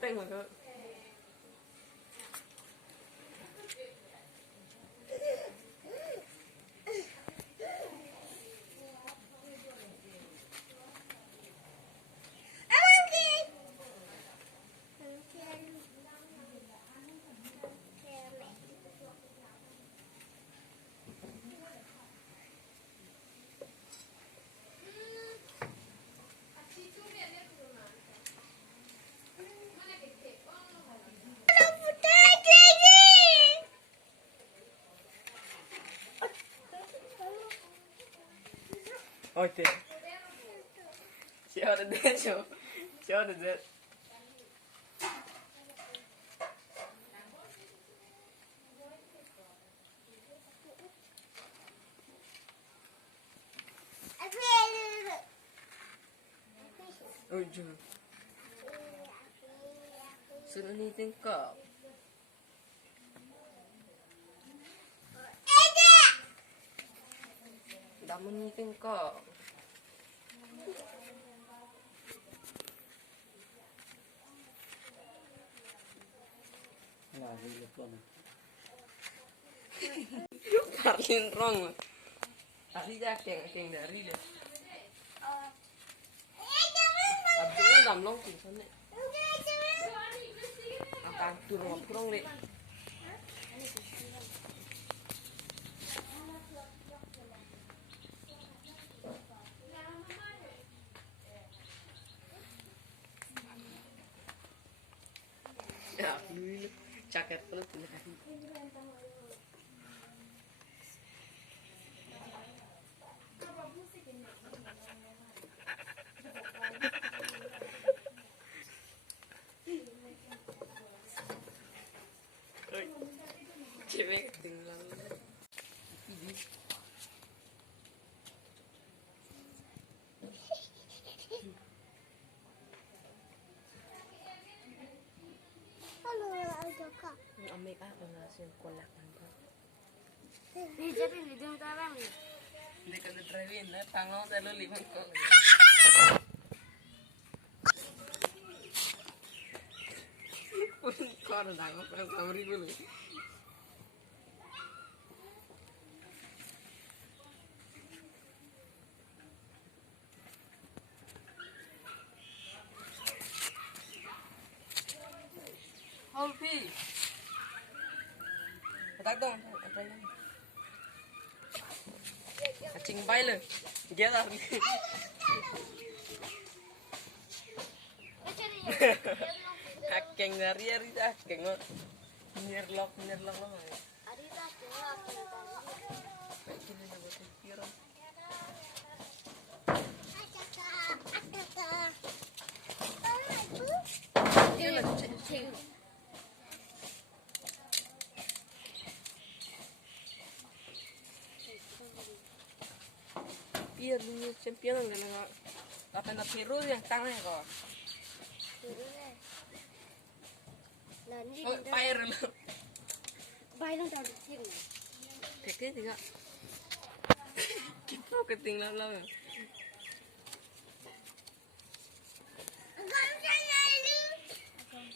teng mà cơ. Ôi trời. Chưa được đấy chú. Chưa được đấy. Ôi trời. Sudah nih tingkap. Daman nih tingkap. Là gì lực luôn này. Parlin wrong. Tadi dah keng dari deh. Abis itu damlong sih sana. Akan turun kurang deh. Ya, dulu caket pelut ini tadi. Cewek ketinggalan. Ambil apa nasi kolak nanti? Ni jadi ni dia tak bang. Dekat train lah, tangau terlalu lima kok. Pun kau ada tangau kamari dulu. Holpi. Tak dong, apa yang? Acing bay le. Dia dah. Akeng dari dah, akeng. Nirlok lah. Ari dah tengok kita. Kini nak buat pikiran. Dia nak cek. Biar dunia champion enggak apa nak biru yang tangan kok. Nanti Oh, fire lu. bayang dah cek. Teknya juga. Kita ketinggalan lah.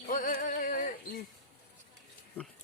Oi.